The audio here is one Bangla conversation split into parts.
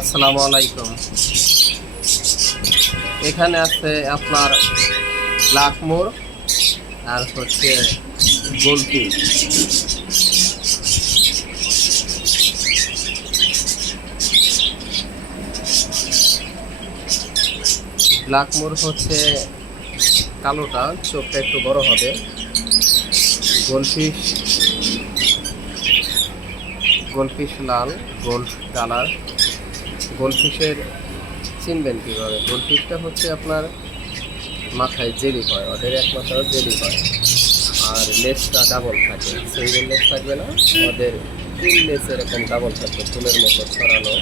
আসসালামু আলাইকুম। এখানে আছে আপনার ব্ল্যাক মোর আর হচ্ছে গোলপি। ব্ল্যাক মোর হচ্ছে কালোটা, চোখটা একটু বড় হবে। গোলফিশ গোলফিশ লাল, গোল্ড কালার। গোলফিশের চিনবেন কীভাবে? গোলফিশটা হচ্ছে আপনার মাথায় জেলি হয়, ওদের একমাত্র জেলি হয়, আর লেজটা ডাবল থাকে, সিঙ্গেল লেজ থাকবে না, ওদের তিন লেজ এরকম ডাবল থাকবে, ফুলের মতো ছড়ানো।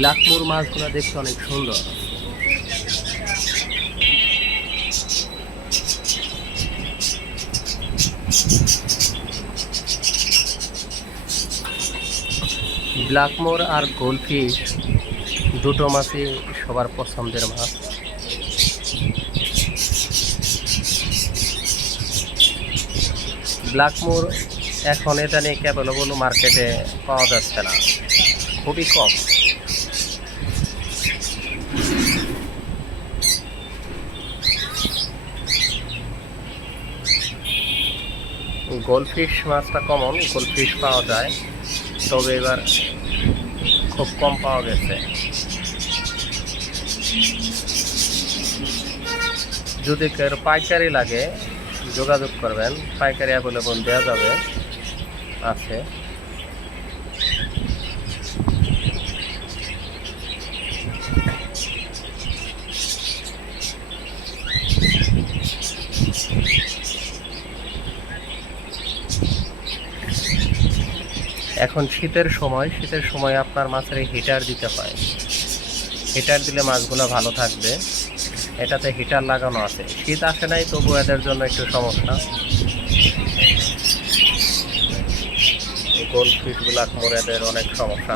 ব্ল্যাক মোর মাছগুলো দেখতে অনেক সুন্দর। ব্ল্যাক মোর আর গোলফিশ দুটো মাছই সবার পছন্দের মাছ। ব্ল্যাক মোর এখন এটা নিয়ে অ্যাভেলেবল মার্কেটে পাওয়া যাচ্ছে না, খুবই কম। গোলফিশ মাছটা কমন, গোলফিশ পাওয়া যায়, তবে এবার খুব কম পাওয়া গেছে। যদি কেউ পাইকারি লাগে যোগাযোগ করবেন, পাইকারি অ্যাভেলেবল দেওয়া যাবে, আছে। এখন শীতের সময় আপনার মাছের হিটার দিতে হয়। হিটার দিলে মাছগুলো ভালো থাকবে, এটাতে হিটার লাগানো আছে। শীত আসে নাই, তবু এদের জন্য একটু সমস্যা। গোলফিশ ব্ল্যাক মোর এদের অনেক সমস্যা।